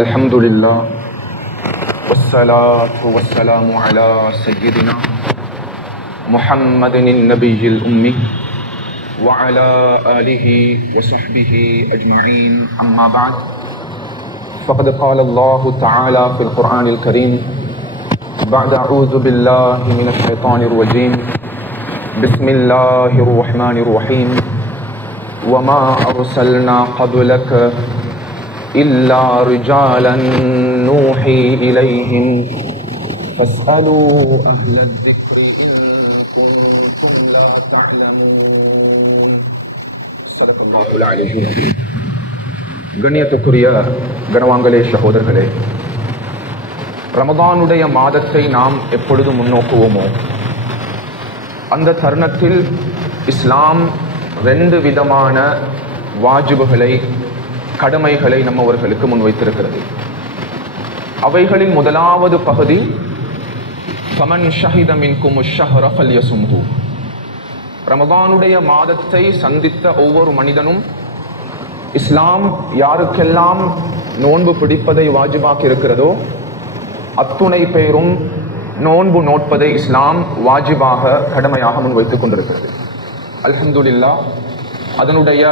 الحمد لله والصلاة والسلام على سيدنا محمد النبي الأمي وعلى آله وصحبه أجمعين أما بعد فقد قال الله تعالى في القرآن الكريم بعد أعوذ بالله من الشيطان الرجيم بسم الله الرحمن الرحيم وما أرسلنا قبلك إلا رجالا نوحي إليهم فاسألوا أهل الذكر إن كنتم لا تعلمون صدق الله العلي العظيم. கண்ணியத்துக்குரிய கனவான்களே சகோதரர்களே, ரமதானுடைய மாதத்தை நாம் எப்பொழுது முன்னோக்குவோமோ அந்த தருணத்தில் இஸ்லாம் ரெண்டு விதமான வாஜிபுகளை, கடமைகளை நம்மவர்களுக்கு முன்வைத்திருக்கிறது. அவைகளில் முதலாவது பகுதி ஃபமன் ஷஹித மின்கும் அஷ்-ஷஹ்ர ஃபல்யஸும்ஹு. ரமதானுடைய மாதத்தை சந்தித்த ஒவ்வொரு மனிதனும் இஸ்லாம் யாருக்கெல்லாம் நோன்பு பிடிப்பதை வாஜிபாக்கி இருக்கிறதோ அத்துணை பேரும் நோன்பு நோட்பதை இஸ்லாம் வாஜிபாக, கடமையாக முன்வைத்துக் கொண்டிருக்கிறது. அல்ஹம்துலில்லாஹ், அதனுடைய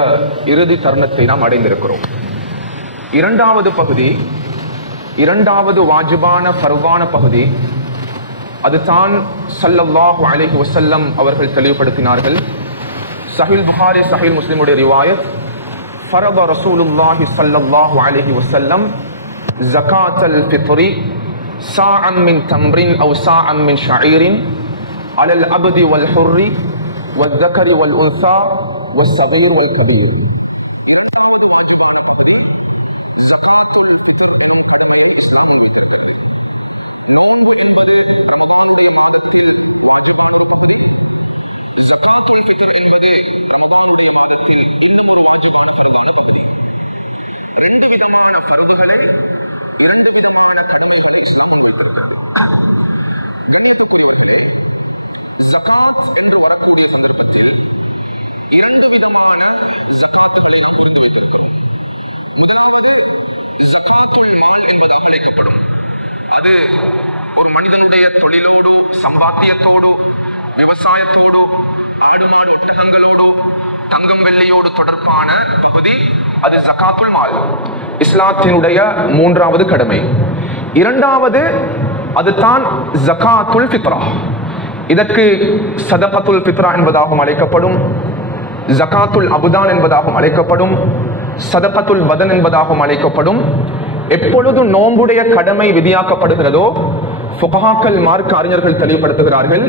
இறுதி தருணத்தை நாம் அடைந்திருக்கிறோம். இரண்டாவது பகுதி, இரண்டாவது வாஜிபான ஃபர்வான பகுதி, அதுதான் ஸல்லல்லாஹு அலைஹி வஸல்லம் அவர்கள் தெளிவுபடுத்தினார்கள். சஹீஹ் புகாரி, சஹீஹ் முஸ்லிமுடைய ரிவாயத், ஃபரத ரசூலுல்லாஹி ஸல்லல்லாஹு அலைஹி வஸல்லம் ஸகாத்தல் ஃபித்ரி சாஅம் மின் தம்ரின் அவ் சாஅம் மின் ஷஈரின் அலல் அப்தி வல் ஹுர்ரி والذكر والأنثى والصغير والكبير. இரண்டாவது வாஜிபான பகுதி ஸகாத்துல் ஃபித்ர் எனும் கடமையை இஸ்லாம் அறிவிக்கிறது. நோன்பு என்பது ரமதானுடைய மாதத்தில் வாஜிபான பகுதி. ஸகாத்துல் ஃபித்ர் என்பது ரமதானுடைய மாதத்தில் இன்னும் ஒரு வாஜிபான ஃபர்தான பகுதி. ரெண்டு விதமான ஃபர்துகளை, இரண்டு விதமான கடமைகளை இஸ்லாம் அறிவித்திருக்கிறது. கண்ணியத்துக்குரியவர்களே, ஜகாத் என்று வரக்கூடிய சந்தர்ப்பத்தில் இரண்டு விதமான ஜகாத்துகளை நாம் புரிந்து வைத்திருக்கிறோம். முதலாவது ஜகாத்துல் மால் என்பதாக அழைக்கப்படும். அது ஒரு மனிதனுடைய தொழிலோடு, சம்பாத்தியத்தோடு, விவசாயத்தோடு, ஆடு மாடு ஒட்டகங்களோடு, தங்கம் வெள்ளியோடு தொடர்பான பகுதி. அது ஜகாத்துல் மால், இஸ்லாத்தினுடைய மூன்றாவது கடமை. இரண்டாவது அதுதான் ஜகாத்துல் ஃபித்ரா. இதற்கு சதகத்துல் ஃபித்ரா என்பதாகவும் அழைக்கப்படும், ஜகாத்துல் அபுதான் என்பதாகவும் அழைக்கப்படும், சதகத்துல் பதன் என்பதாகவும் அழைக்கப்படும். எப்பொழுது நோன்புடைய கடமை விதியாக்கப்படுகிறதோ ஃபுகஹாக்கள், மார்க்க அறிஞர்கள் தெளிவுபடுத்துகிறார்கள்,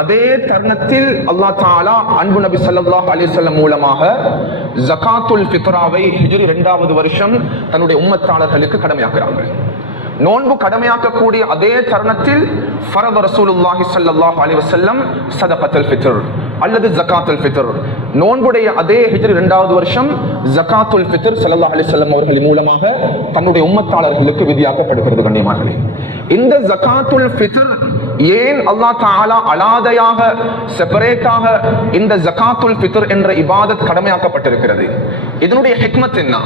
அதே தருணத்தில் அல்லாஹ் தஆலா அன்பு நபி ஸல்லல்லாஹு அலைஹி வஸல்லம் மூலமாக ஜகாத்துல் ஃபித்ராவை ஹிஜ்ரி 2வது வருஷம் தன்னுடைய உம்மத்தாளர்களுக்கு கடமையாக்குறாங்க. நோன்பு கடமையாக்கக்கூடிய அதே தருணத்தில் ஃபரத ரசூலுல்லாஹி ஸல்லல்லாஹு அலைஹி வஸல்லம் ஸதகத்துல் ஃபித்ர் அல்லது ஜகாத்துல் ஃபித்ர், நோன்புடைய அதே ஹிஜ்ரி 2வது வருஷம் ஜகாத்துல் ஃபித்ர் ஸல்லல்லாஹு அலைஹி வஸல்லம் அவர்கள் மூலமாக தன்னுடைய உம்மத்தாளர்களுக்கு விதியாக்கப்படுகிறது. கண்ணியமானவர்களே, இந்த ஜகாத்துல் ஃபித்ர் ஏன் அல்லாஹ் தஆலா அலாதையாக, செப்பரேட்டாக இந்த ஜகாத்துல் ஃபித்ர் என்ற இபாதத் கடமையாக்கப்பட்டிருக்கிறது? இதனுடைய ஹிக்மத் என்ன?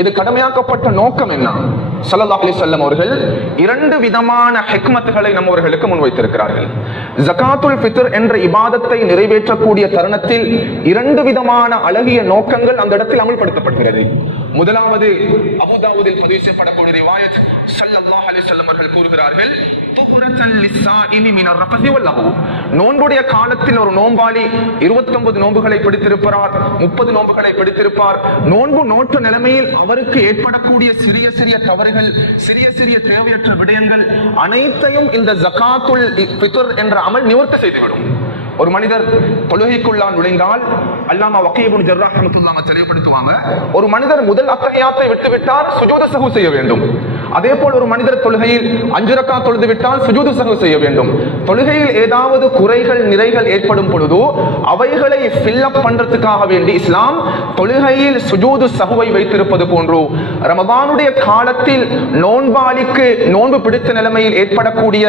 இது கடமையாக்கப்பட்ட நோக்கம் என்ன? ஸல்லல்லாஹு அலைஹி வஸல்லம் அவர்கள் இரண்டு விதமான ஹிக்மத்துகளை நம்மவர்களுக்கு முன்வைத்திருக்கிறார்கள். ஜகாத்துல் ஃபித்ர் என்ற இபாதத்தை நிறைவேற்றக்கூடிய தருணத்தில் இரண்டு விதமான அழகிய நோக்கங்கள் அந்த இடத்தில் அமல்படுத்தப்படுகிறது. முதலாவது, அபூ தாவூதில் பதிவு செய்யப்படக்கூடிய ரிவாயத், ஸல்லல்லாஹு அலைஹி வஸல்லம் அவர்கள் கூறுகிறார்கள், துஹ்ரத்தன் லிஸ்ஸாயிமி மினர் ரஃபஸி வல் லஹு. நோன்புடைய காலத்தில் ஒரு நோன்பாளி 29 நோன்புகளை பிடித்திருப்பார், 30 நோன்புகளை பிடித்திருப்பார். நோன்பு நோட்டு நிலைமையில் அவருக்கு ஏற்படக்கூடிய சிறிய சிறிய தவறுகள், சிறிய சிறிய தேவையற்ற விடயங்கள் அனைத்தையும் இந்த ஜகாத்துல் ஃபித்ர் என்ற அமல் நிவர்த்தி செய்துவிடும். ஒரு மனிதர் தொழுகைக்குள்ளால் நுழைந்தால், அல்லாமா வக்கீ இப்னு ஜர்ராஹ் ரஹ்மத்துல்லாஹி தெளிவுபடுத்துவாங்க, ஒரு மனிதர் முதல் அத்தஹியாத்தை விட்டுவிட்டால் சுஜூது ஸஹூ செய்ய வேண்டும். அதே போல் ஒரு மனிதர் தொழுகையில் 5 ரக்காத் தொழுது விட்டால் சுஜூது ஸஹூ செய்ய வேண்டும். தொழுகையில் ஏதாவது குறைகள், நிறைகள் ஏற்படும் பொழுது அவைகளை ஃபில் அப் பண்றதுக்காக வேண்டி இஸ்லாம் தொழுகையில் சுஜூது ஸஹூவை வைத்திருப்பது போன்று ரமதானுடைய காலத்தில் நோன்பாளிக்கு நோன்பு பிடித்த நிலைமையில் ஏற்படக்கூடிய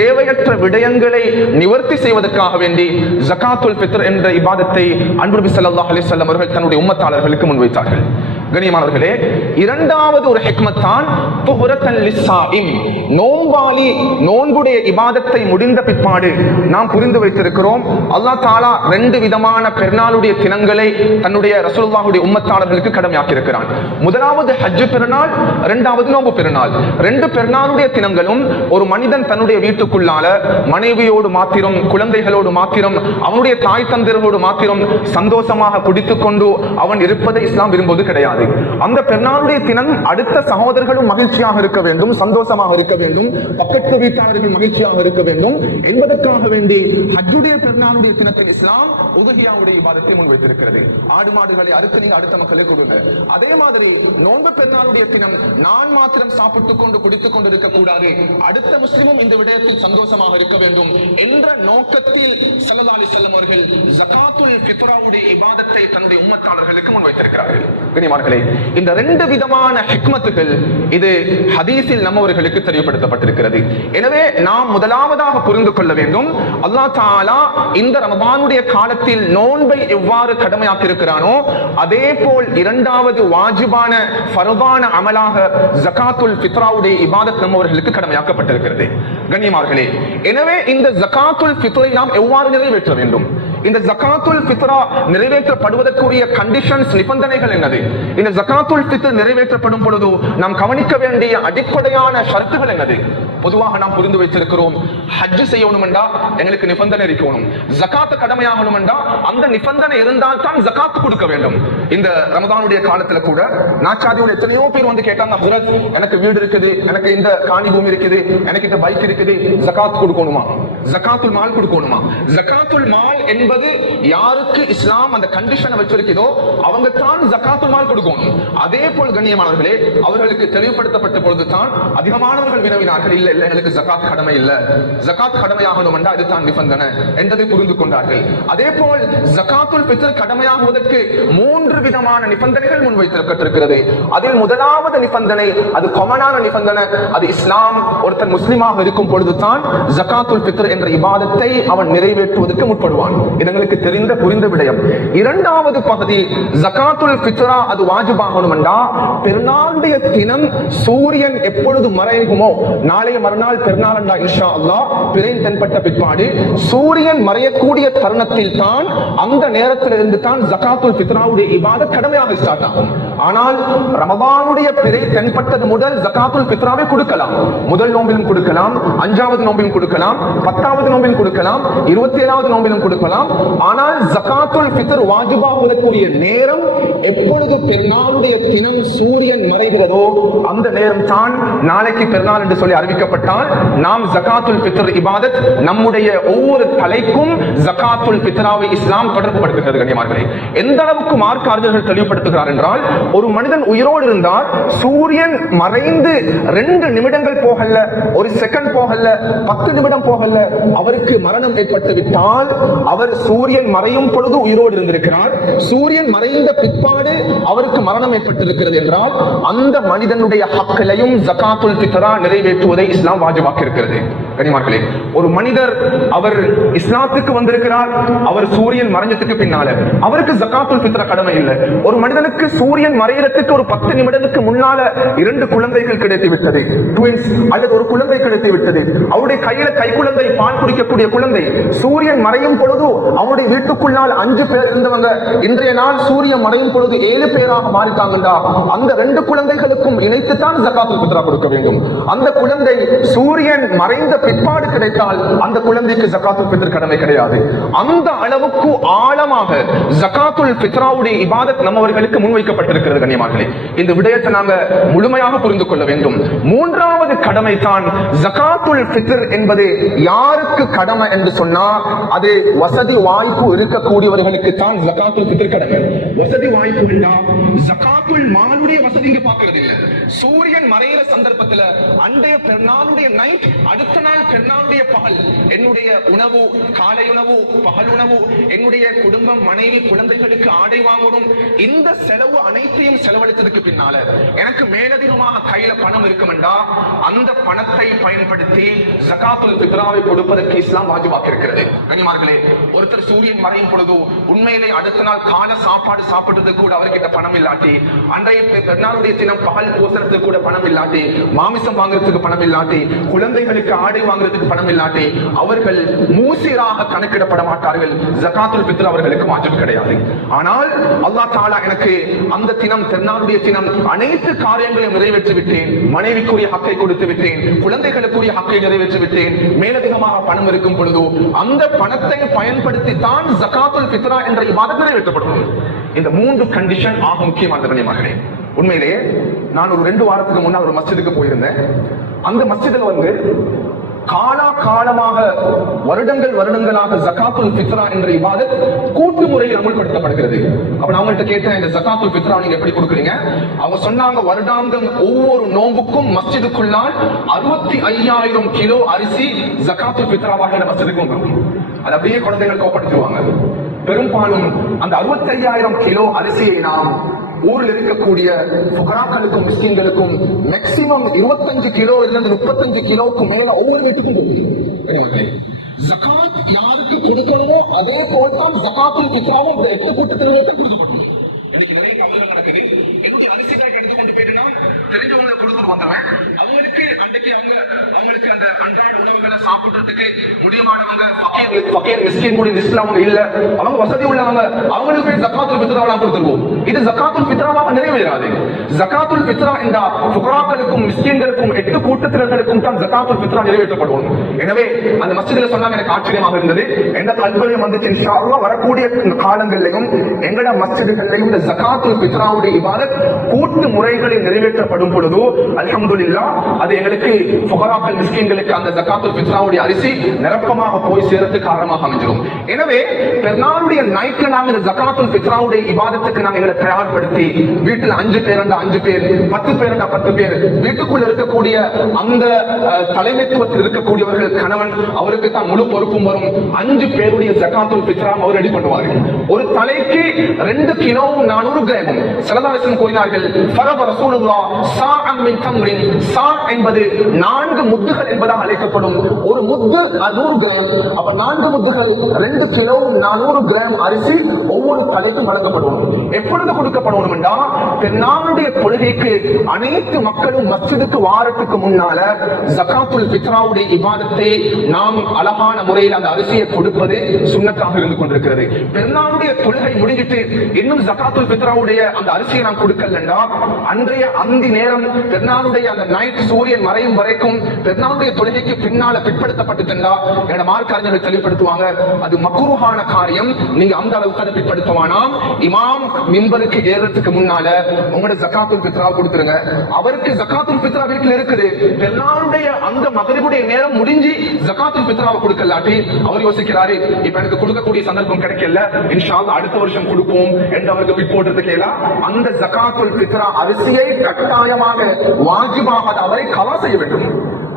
தேவையற்ற விடயங்களை நிவர்த்தி செய்வதற்காக வேண்டி ஜகாத்துல் ஃபித்ர் என்ற இபாதத்தை அன்பு நபி ஸல்லல்லாஹு அலைஹி வஸல்லம் அவர்கள் தன்னுடைய உம்மத்தாளர்களுக்கு முன்வைத்தார்கள். கண்ணியமானவர்களே, இரண்டாவது ஒரு ஹிக்மத் தான் துஹ்ரத்தன் லிஸ்ஸாயிம். நோன்பாளி நோன்புடைய இபாதத்தை முடிந்த பிற்பாடு நாம் புரிந்து வைத்திருக்கிறோம், அல்லாஹ் தஆலா ரெண்டு விதமான பெருநாளுடைய தினங்களை தன்னுடைய ரசூலுல்லாஹுடைய உம்மத்தாளர்களுக்கு கடமையாக்கி இருக்கிறான். முதலாவது ஹஜ் பெருநாள், இரண்டாவது நோன்பு பெருநாள். ரெண்டு பெருநாளுடைய தினங்களும் ஒரு மனிதன் தன்னுடைய வீட்டுக்குள்ளால மனைவியோடு மாத்திரம், குழந்தைகளோடு மாத்திரம், அவனுடைய தாய் தந்தையர்களோடு மாத்திரம் சந்தோஷமாக குடித்துக் கொண்டு அவன் இருப்பதை இஸ்லாம் விரும்புவது கிடையாது. அந்த பெருநாளுடைய தினம் அடுத்த சகோதரர்களும் மகிழ்ச்சியாக இருக்க வேண்டும், சந்தோஷமாக இருக்க வேண்டும், பக்கத்து வீட்டாளர்கள் மகிழ்ச்சியாக இருக்க வேண்டும் என்பதற்காக வேண்டி ஹஜ்ஜுடைய பெருநாளுடைய தினத்தில் இஸ்லாம் உதகியாவுடைய இபாதத்தை முன்வைத்திருக்கிறது. ஆடு மாடுகளை அறுத்து நீங்க அடுத்த மக்களை கொடுங்க. அதே மாதிரி நோன்பு பெருநாளுடைய தினம் நான் மாத்திரம் சாப்பிட்டுக் கொண்டு குடித்துக் கொண்டு இருக்கக்கூடாது, அடுத்த முஸ்லிமும் இந்த விடயத்தில் சந்தோஷமாக இருக்க வேண்டும் என்ற நோக்கத்தில் ஸல்லல்லாஹு அலைஹி வஸல்லம் அவர்கள் ஜகாத்துல் ஃபித்ராவுடைய இபாதத்தை தன்னுடைய உம்மத்தாளர்களுக்கு முன்வைத்திருக்கிறார்கள். கண்ணியமானவர்களே, இந்த ரெண்டு விதமான ஹிக்மத்துகள் இது ஹதீஸில் நம்மவர்களுக்கு தெரியப்படுத்தப்பட்டிருக்கிறது. எனவே நாம் முதலாவதாக புரிந்து கொள்ள வேண்டும், அல்லாஹ் தஆலா இந்த ரமதானுடைய காலத்தில் நோன்பை எவ்வாறு கடமையாக்கி இருக்கிறானோ அதே போல் இரண்டாவது வாஜிபான ஃபர்தான அமலாக ஜகாத்துல் ஃபித்ராவுடைய இபாதத் நம்மவர்களுக்கு கடமையாக்கப்பட்டிருக்கிறது. கண்ணியமானவர்களே, எனவே இந்த ஜகாத்துல் ஃபித்ரை நாம் எவ்வாறு நிறைவேற்ற வேண்டும்? இந்த ஜகாத்துல் ஃபித்ரா நிறைவேற்றப்படுவதற்குரிய கண்டிஷன்ஸ், நிபந்தனைகள் என்னது? இந்த ஜகாத்துல் ஃபித்ர் நிறைவேற்றப்படும் பொழுது நாம் கவனிக்க வேண்டிய அடிப்படையான ஷரத்துகள் என்னது? பொதுவாக நாம் புரிந்து வைத்திருக்கிறோம், ஹஜ் செய்யணும்டா எங்களுக்கு நிபந்தனை இருக்கணும், ஜகாத் கடமையாகணும்டா அந்த நிபந்தனை இருந்தால் தான் ஜகாத் கொடுக்க வேண்டும். இந்த ரமதானுடைய காலத்துல கூட நாச்சாதியோட எத்தனையோ பேர் வந்து கேட்டாங்க, ஹஜ்ரத் எனக்கு வீடு இருக்குது, எனக்கு இந்த காணி பூமி இருக்குது, எனக்கு இந்த பைக் இருக்குது, ஜகாத் கொடுக்கணுமா, ஜகாத்துல் மால் கொடுக்கணுமா? ஜகாத்துல் மால் என்பது யாருக்கு இஸ்லாம் அந்த கண்டிஷனை வச்சிருக்கிறதோ அவங்க தான் ஜகாத்துல் மால் கொடுக்கணும். அதே போல் கண்ணியமானவர்களே, அவர்களுக்கு தெளிவுபடுத்தப்பட்ட பொழுது தான் அதிகமானவர்கள் வினவினார்கள், இல்ல இல்ல எங்களுக்கு ஜகாத் கடமை இல்ல, ஜகாத் கடமையாகணும் என்றால் இதுதான் நிபந்தனை என்பதை புரிந்து கொண்டார்கள். அதே போல் ஜகாத்துல் ஃபித்ர் கடமையாகுவதற்கு மூன்று விதமான நிபந்தனைகள் முன்வைத்திருக்கிறது. அதில் முதலாவது நிபந்தனை, அது காமனான நிபந்தனை, அது இஸ்லாம் ஒருத்தன் முஸ்லிமாக இருக்கும் பொழுதுதான் ஜகாத்துல் ஃபித்ர் என்ற இபாதத்தை அவன் நிறைவேற்றுவதற்கு முற்படுவான். இது எங்களுக்கு தெரிந்த புரிந்த விடயம். இரண்டாவது பகுதி, ஜகாத்துல் ஃபித்ரா அது வாஜிபாகணும் என்றா பெருநாளுடைய தினம் சூரியன் எப்பொழுது மறையுமோ, நாளைய மறுநாள் பெருநாள் என்றா இன்ஷா அல்லாஹ் பிறையின் தென்பட்ட பிற்பாடு சூரியன் மறையக்கூடிய தருணத்தில் தான், அந்த நேரத்தில் இருந்து தான் ஜகாத்துல் ஃபித்ராவுடைய இபாதத் கடமையாக ஸ்டார்ட் ஆகும். ஆனால் ரமதானுடைய பிறை தென்பட்டது முதல் ஜகாத்துல் ஃபித்ராவை கொடுக்கலாம். முதல் நோம்பிலும் கொடுக்கலாம், 5வது நோம்பிலும் கொடுக்கலாம், 10வது நோம்பிலும் கொடுக்கலாம், 27வது நோம்பிலும் கொடுக்கலாம். ஆனால் ஜகாத்துல் ஃபித்ர் வாஜிபாகுவதற்குரிய நேரம் எப்பொழுது பெருநாளுடைய தினம் சூரியன் மறைகிறதோ அந்த நேரம் தான் நாளைக்கு பெருநாள் என்று சொல்லி அறிவிக்கப்பட்டால் நாம் ஜகாத்துல் ஃபித்ர் இபாதத் நம்முடைய ஒவ்வொரு தலைக்கும் ஜகாத்துல் ஃபித்ராவை இஸ்லாம் தொடர்பு படுத்துகிறது. கண்ணியமானவர்களே, எந்த அளவுக்கு மார்க்க அறிஞர்கள் தெளிவுபடுத்துகிறார் என்றால், ஒரு மனிதன் உயிரோடு இருந்தால் சூரியன் மறைந்து 2 நிமிடங்கள் போகல, 1 செகண்ட் போகல, 10 நிமிடம் போகல, அவருக்கு மரணம் ஏற்பட்டு விட்டால் அவர் சூரியன் மறையும் பொழுது உயிரோடு இருந்திருக்கிறார், சூரியன் மறைந்த பிற்பாடு அவருக்கு மரணம் ஏற்பட்டிருக்கிறது என்றால் அந்த மனிதனுடைய ஹக்கையும் ஜகாத்துல் ஃபித்ரா நிறைவேற்றுவதை இஸ்லாம் வாஜிபாக்கி இருக்கிறது. கண்ணியமானவர்களே, ஒரு மனிதர் அவர் இஸ்லாத்துக்கு வந்திருக்கிறார், அவர் சூரியன் மறைஞ்சதுக்கு பின்னால அவருக்கு ஜகாத்துல் ஃபித்ரா கடமை இல்லை. ஒரு மனிதனுக்கு சூரியன் மறையறதுக்கு ஒரு 10 நிமிடத்துக்கு முன்னால 2 குழந்தைகள் கிடைத்து விட்டது, ட்வின்ஸ் அல்லது ஒரு குழந்தை கிடைத்து விட்டது, அவருடைய கையில கை குழந்தை, பால் குடிக்கக்கூடிய குழந்தை, சூரியன் மறையும் பொழுது அவருடைய வீட்டுக்குள்ளால் 5 பேர் இருந்தவங்க இன்றைய நாள் சூரியன் மறையும் பொழுது 7 பேராக மாறிட்டாங்கடா, அந்த 2 குழந்தைகளுக்கும் இணைத்துத்தான் ஜகாத்துல் ஃபித்ரா கொடுக்க வேண்டும். அந்த குழந்தை சூரியன் மறைந்த பிற்பாடு கிடைத்தால் அந்த குழந்தைக்கு ஜகாத்துல் ஃபித்ர் கடமை கிடையாது. அந்த அளவுக்கு ஆழமாக ஜகாத்துல் ஃபித்ராவுடைய இபாதத் நம்மவர்களுக்கு முன்வைக்கப்பட்டிருக்கிறது. கண்ணியமானவர்களே, இந்த விடயத்தை நாங்க முழுமையாக புரிந்து கொள்ள வேண்டும். மூன்றாவது கடமை தான் ஜகாத்துல் ஃபித்ர் என்பது யாருக்கு கடமை என்று சொன்னா, அது வசதி வாய்ப்பு இருக்கக்கூடியவர்களுக்கு தான் ஜகாத்துல் ஃபித்ர் கடமை. வசதி வாய்ப்பு இல்லா ஜகாத்துல் மாலுடைய வசதி இங்க பார்க்கிறது இல்ல. சூரியன் மறையிற சந்தர்ப்பத்துல அன்றைய பெருநாளுடைய நைட், அடுத்த நாள் பெருநாளுடைய பகல், என்னுடைய உணவு, காலை உணவு, பகல் உணவு, என்னுடைய குடும்பம், மனைவி, குழந்தைகளுக்கு ஆடை வாங்கணும், இந்த செலவு அனைத்தையும் செலவழித்ததுக்கு பின்னால எனக்கு மேலதிகமாக கையில பணம் இருக்குமெண்டா அந்த பணத்தை பயன்படுத்தி ஜகாத்துல் ஃபித்ராவை கொடுப்பதற்கு இஸ்லாம் வாஜிபாக்கி இருக்கிறது. கண்ணியமானவர்களே, ஒரு ஒருத்தர் சூரியன் மறையும் பொழுதோ உண்மையிலே அடுத்த நாள் கால சாப்பாடு சாப்பிடுறது கூட அவர்கிட்ட பணம் இல்லாட்டி, அன்றைய பெருநாளுடைய தினம் பகல் போசனத்துக்கு கூட பணம் இல்லாட்டி, மாமிசம் வாங்குறதுக்கு பணம் இல்லாட்டி, குழந்தைகளுக்கு ஆடை வாங்குறதுக்கு பணம் இல்லாட்டி அவர்கள் மூசிராக கணக்கிடப்பட மாட்டார்கள். ஜகாத்துல் ஃபித்ர் அவர்களுக்கு மாற்றம் கிடையாது. ஆனால் அல்லாஹ் தஆலா எனக்கு அந்த தினம் பெருநாளுடைய தினம் அனைத்து காரியங்களையும் நிறைவேற்றி விட்டேன். மனைவிக்குரிய ஹக்கை கொடுத்து விட்டேன், குழந்தைகளுக்குரிய ஹக்கை நிறைவேற்றி விட்டேன். மேலதிகமாக பணம் இருக்கும் பொழுதோ அந்த பணத்தை பயன்படுத்தித்தான் ஜகாத்துல் ஃபித்ரா என்ற இபாதத் நிறைவேற்றப்படும். இந்த 3 கண்டிஷன் ஆக முக்கியமானது மகளே. உண்மையிலேயே நான் ஒரு 2 வாரத்துக்கு முன்னால் ஒரு மஸ்ஜிதுக்கு போயிருந்தேன். அந்த மஸ்ஜிதில் காலமாக வருடங்களாக ஜகாத்துல் ஃபித்ரா என்ற இபாதத் கூட்டு முறையில் அமல்படுத்தப்படுகிறது. அப்ப நான் அவங்கள்ட்ட கேட்டேன், இந்த ஜகாத்துல் ஃபித்ரா நீங்க எப்படி கொடுக்குறீங்க? அவங்க சொன்னாங்க, வருடாந்தம் ஒவ்வொரு நோம்புக்கும் மஸ்ஜிதுக்குள்ளால் 65,000 கிலோ அரிசி ஜகாத்துல் ஃபித்ராவாக இந்த மஸ்ஜிதுக்கு வந்துடும். அது அப்படியே குழந்தைகள் கோப்பட்டுவாங்க. பெரும்பாலும் அந்த 65,000 கிலோ அரிசியை நாம் ஊரில் இருக்கக்கூடிய ஃபுகராக்களுக்கும் மிஸ்கின்களுக்கும் மேக்சிமம் 25 கிலோ இருந்து 35 கிலோவுக்கு மேல ஒவ்வொரு வீட்டுக்கும் போகுது. ஜகாத் யாருக்கு கொடுக்கணுமோ அதே போல்தான் ஜகாத்துல் ஃபித்ராவும் 8 கூட்டத்தினருக்கு கொடுக்கப்படும். எனக்கு நிறைய கவலை நடக்குது. என்னுடைய அரிசி காய்க்கு எடுத்து கொண்டு போயிட்டு தெரிஞ்சவங்களை கொடுத்துட்டு வந்துடுறேன். அவங்களுக்கு அந்த அன்றாட உணவுகளை சாப்பிடுறதுக்கு முடியுமானவங்க ஃபகீர் மிஸ்கின் கூட லிஸ்ட்ல அவங்க இல்ல, அவங்க வசதி உள்ளவங்க, அவங்களுக்கு போய் ஜகாத்துல் ஃபித்ராவா கொடுத்துருவோம். இது ஜகாத்துல் ஃபித்ராவாக நிறைவேறாது. ஜகாத்துல் ஃபித்ரா என்ற ஃபுகராக்களுக்கும் மிஸ்கின்களுக்கும் 8 கூட்டத்தினர்களுக்கும் தான் ஜகாத்துல் ஃபித்ரா நிறைவேற்றப்படும். எனவே அந்த மஸ்ஜிதில் சொன்னாங்க, எனக்கு ஆச்சரியமாக இருந்தது. எந்த கல்வியும் வந்து இன்ஷா அல்லாஹ் வரக்கூடிய காலங்களிலும் எங்கட மஸ்ஜிதுகளிலும் இந்த ஜகாத்துல் ஃபித்ராவுடைய இபாதத் கூட்டு முறைகளில் நிறைவேற்றப்படும் பொழுது அல்ஹம்துலில்லாஹ் அது எங்களுக்கு ஃபுகராக்கள் மிஸ்கின்களுக்கு அந்த ஜகாத்துல் ஃபித்ராவுடைய அரிசி நிரப்பமாக போய் சேரத்துக்கு காரணமாக அமைஞ்சிடும். எனவே பெருநாளுடைய நைட்ல நாங்க இந்த ஜகாத்துல் ஃபித்ராவுடைய இபாதத்துக்கு நாங்க எங்களை தயார்படுத்தி வீட்டில் 5 பேர் 5 பேர் 10 பேர் 10 பேர் வீட்டுக்குள்ள இருக்கக்கூடிய அந்த தலைமைத்துவத்தில் இருக்கக்கூடியவர்கள் கணவன் அவருக்கு தான் முழு பொறுப்பும் வரும். 5 பேருடைய ஜகாத்துல் ஃபித்ரா அவர் ரெடி பண்ணுவார். ஒரு தலைக்கு 2 கிலோ 400 கிராம். ஸல்லல்லாஹு அலைஹி வஸல்லம் கூறினார்கள், ஃபரத ரசூலுல்லாஹ் ஸாஅன் மின் தம்ரின். ஸா என்பது 4 முத்துகள் என்பதாக அழைக்கப்படும். ஒரு முத்து 100 கிராம். அப்ப 4 முத்துகள் 2 கிலோ 400 கிராம் அரிசி ஒவ்வொரு தலைக்கும் வழங்கப்படும். எப்பொழுது கொடுக்கப்படும் என்றால் பெருநாளுடைய தொழுகைக்கு அனைத்து மக்களும் மஸ்ஜிதுக்கு வாரத்துக்கு முன்னால ஜகாத்துல் ஃபித்ராவுடைய இபாதத்தை நாம் அழகான முறையில் அந்த அரிசியை கொடுப்பது சுன்னத்தாக இருந்து கொண்டிருக்கிறது. பெருநாளுடைய தொழுகை முடிஞ்சிட்டு இன்னும் ஜகாத்துல் ஃபித்ராவுடைய அந்த அரிசியை நாம் கொடுக்கலன்னா அன்றைய அந்தி நேரம் பெருநாளுடைய அந்த நைட் சூரியன் மறையும் வரைக்கும் பெருநாளுடைய தொழுகைக்கு பின்னால பிற்படுத்தப்பட்டுட்டா என மார்க்க அறிஞர்கள் தெளிவுபடுத்துவாங்க, அது மக்ரூஹான காரியம். நீங்க அந்த அளவுக்கு அதை பிற்படுத்துவானாம். இமாம் மிம்பருக்கு ஏறதுக்கு முன்னால உங்களோட ஜகாத்துல் ஃபித்ரா கொடுத்துருங்க. அவருக்கு ஜகாத்துல் ஃபித்ரா வீட்டில் இருக்குது, பெருநாளுடைய அந்த மகரிபுடைய நேரம் முடிஞ்சு ஜகாத்துல் ஃபித்ராவை கொடுக்கலாட்டி அவர் யோசிக்கிறாரு, இப்ப எனக்கு கொடுக்கக்கூடிய சந்தர்ப்பம் கிடைக்கல, இன்ஷா அல்லாஹ் அடுத்த வருஷம் கொடுப்போம் என்று அவருக்கு பிற்போடுறதுக்கு அந்த ஜகாத்துல் ஃபித்ரா அரிசியை கட்டாயமாக வாஜிபாக அவரை கவா செய்ய வேண்டும்,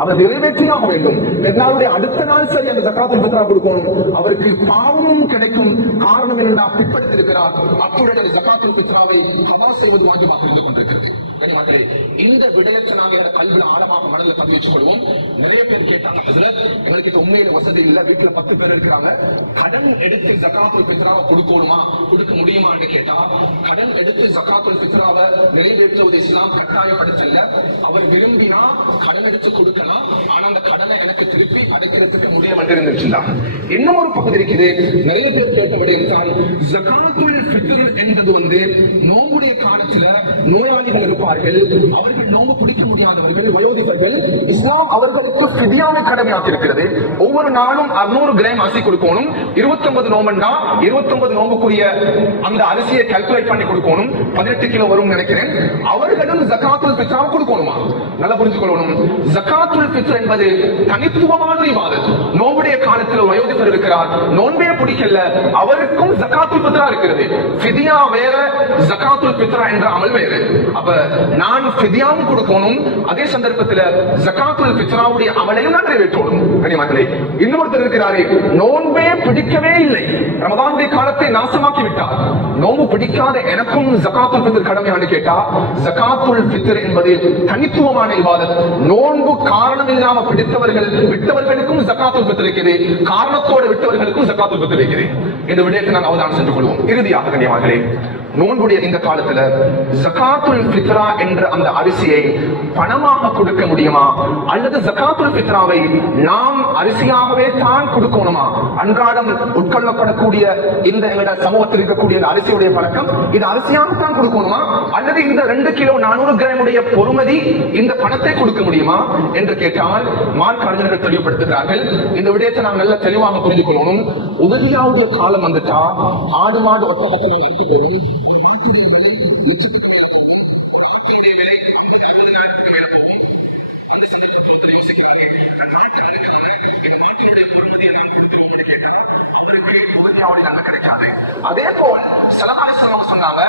அவர் நிறைவேற்றியாக வேண்டும். பெருநாளுடைய அடுத்த நாள் சரி அந்த ஜகாத்துல் ஃபித்ரா கொடுக்கணும். அவருக்கு பாவமும் கிடைக்கும். காரணம் என்ன, பிற்படுத்திருக்கிறார். அப்பொழுது ஜகாத்துல் ஃபித்ராவை கவா செய்வது வாஜிபாக இருந்து கொண்டிருக்கிறது. இந்த விடயத்தை நாங்கள் கல்வியில் ஆழமாக மனதில் பதிவு வச்சுக் கொள்வோம். நிறைய பேர் கேட்டாங்க, ஹஸ்ரத் எங்களுக்கு உண்மையில வசதி இல்ல, வீட்டுல 10 பேர் இருக்கிறாங்க, கடன் எடுத்து ஜகாத்துல் ஃபித்ராவை கொடுக்கணுமா கொடுக்க முடியுமா என்று கேட்டா, கடன் எடுத்து ஜகாத்துல் ஃபித்ராவை நிறைவேற்றுவது இஸ்லாம் கட்டாயப்படுத்தல. அவர் விரும்பினா கடன் எடுத்து கொடுக்கலாம், ஆனா அந்த கடனை எனக்கு திருப்பி அடைக்கிறதுக்கு முடிய இருந்துச்சுன்னா. இன்னும் ஒரு பகுதி இருக்குது, நிறைய பேர் கேட்ட விடயம் தான் ஜகாத்துல் ஃபித்ர் என்பது நோம்புடைய காலத்துல நோயாளிகள் இருப்பார்கள், அவர்கள் நோம்பு பிடிக்க முடியாதவர்கள், வயோதிபர்கள், இஸ்லாம் அவர்களுக்கு ஃபித்யாவை கடமையாக்கி இருக்கிறது. ஒவ்வொரு நாளும் 600 கிராம் அரிசி கொடுக்கணும். 29 நோம்புண்டா 29 நோம்புக்குரிய அந்த அரிசியை கால்குலேட் பண்ணி கொடுக்கணும். 18 கிலோ வரும் நினைக்கிறேன். அவர்களும் ஜகாத்துல் ஃபித்ரா கொடுக்கணுமா? நல்லா புரிஞ்சுக்கொள்ளணும். ஜகாத்துல் ஃபித்ர் என்பது தனித்துவமான இபாதத். நோம்புடைய காலத்தில் வயோதிபர் இருக்கிறார், நோன்பே பிடிக்கல, அவருக்கும் ஜகாத்துல் ஃபித்ரா இருக்கிறது. ஃபிதியா வேற, ஜகாத்துல் ஃபித்ரா என்ற அமல் வேற. அப்ப நான் ஃபிதியாவும் கொடுக்கணும், அதே சந்தர்ப்பத்தில் ஜகாத்துல் ஃபித்ராவுடைய அமலையும் நான் நிறைவேற்றணும். கனிமக்களே, இன்னொருத்தர் இருக்கிறாரே, நோன்பே பிடிக்கவே இல்லை, ரமதானுடைய காலத்தை நாசமாக்கி விட்டார். நோன்பு பிடிக்காத எனக்கும் ஜகாத்துல் ஃபித்ர் கடமையான்னு கேட்டா, ஜகாத்துல் ஃபித்ர் என்பது தனித்துவமான இபாதத். நோன்பு காரணம் இல்லாம பிடித்தவர்கள் விட்டவர்களுக்கும் ஜகாத்துல் ஃபித்ர் இருக்கிறது, காரணத்தோடு விட்டவர்களுக்கும் ஜகாத்துல் ஃபித்ர் இருக்கிறது. இந்த விடயத்தை நாங்கள் அவதானம் சென்று கொள்வோம். இறுதியாக கண்ணியமானவர்களே, நோன்புடைய இந்த காலத்துல ஜகாத்துல் ஃபித்ரா என்ற அந்த அரிசியை பணமாக கொடுக்க முடியுமா, அல்லது ஜகாத்துல் ஃபித்ராவை நாம் அரிசியாகவே தான் கொடுக்கணுமா? அன்றாடம் உட்கொள்ளப்படக்கூடிய இந்த எங்களோட சமூகத்தில் இருக்கக்கூடிய அரிசியுடைய பழக்கம், இது அரிசியாகத்தான் கொடுக்கணுமா, அல்லது இந்த 2 கிலோ 400 கிராமுடைய பொறுமதி இந்த பணத்தை கொடுக்க முடியுமா என்று கேட்டால் மார்க்க அறிஞர்கள் தெளிவுபடுத்துகிறார்கள். இந்த விடயத்தை நாம் நல்ல தெளிவாக புரிந்து கொள்ளணும். உதவியாவுடைய காலம் வந்துட்டா ஆடு மாடு ஒட்டகத்தை நாம் எடுத்துக்கொள்ளும் அதே போல் சொன்னாங்க,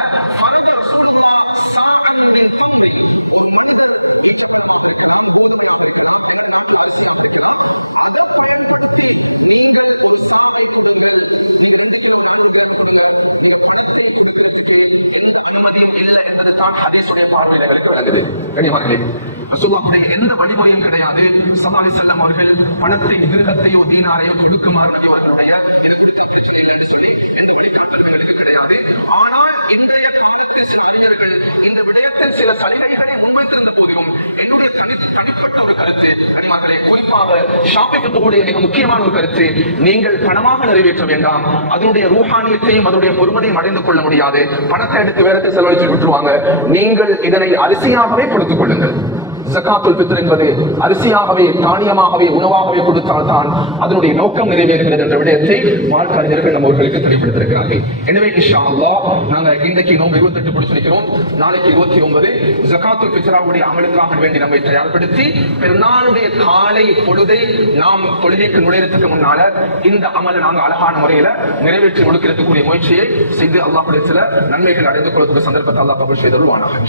எந்த வழிமுறையும் கிடையாது. ஸல்லல்லாஹு அலைஹி வஸல்லம் அவர்கள் பணத்தை, கிரகத்தையோ தீனாரையோ கொடுக்குமாறு நபிமார்களுடைய இது குறித்த பிரச்சனை இல்லை என்று சொல்லி எந்த வழிகாட்டல்களுக்கு கிடையாது. ஆனால் இன்றைய காலத்தில் சில அறிஞர்கள் இந்த விடயத்தில் சில சலுகைகளை முன்வைத்திருந்த போதிலும் என்னுடைய தனிப்பட்ட ஒரு கருத்து, கனிமக்களே, குறிப்பாக ஷாஃபி ஃபிக்ஹுடைய மிக முக்கியமான ஒரு கருத்து, நீங்கள் பணமாக நிறைவேற்ற வேண்டாம், அதனுடைய ரூஹானியத்தையும் அதனுடைய பொறுமதியும் அடைந்து கொள்ள முடியாது, பணத்தை எடுத்து வேறத்தை செலவழித்து விட்டுருவாங்க, நீங்கள் இதனை அரிசியாகவே கொடுத்துக் கொள்ளுங்கள். ஜகாத்துல் ஃபித்ர் என்பது அரிசியாகவே, தானியமாகவே, உணவாகவே கொடுத்தால் தான் அதனுடைய நோக்கம் நிறைவேறுகிறது என்ற விடயத்தை மார்க்க அறிஞர்கள் நம்மவர்களுக்கு தெளிவுபடுத்தியிருக்கிறார்கள். எனவே இன்ஷா அல்லாஹ் நாங்க இன்றைக்கு நோன்பு 28 பிடிச்சிருக்கிறோம், நாளைக்கு 29 ஜகாத்துல் ஃபித்ராவுடைய அமலுக்காக வேண்டி நம்மை தயார்படுத்தி பெருநாளுடைய காலை பொழுதை நாம் தொழுகைக்கு நுழைறதுக்கு முன்னால இந்த அமலை நாங்கள் அழகான முறையில நிறைவேற்றி ஒழுக்கிறதுக்குரிய முயற்சியை செய்து அல்லாஹ்வுடைய சில நன்மைகள் அடைந்து கொள்வதற்கு சந்தர்ப்பத்தை அல்லாஹ் கபூல் செய்தருள்வானாக.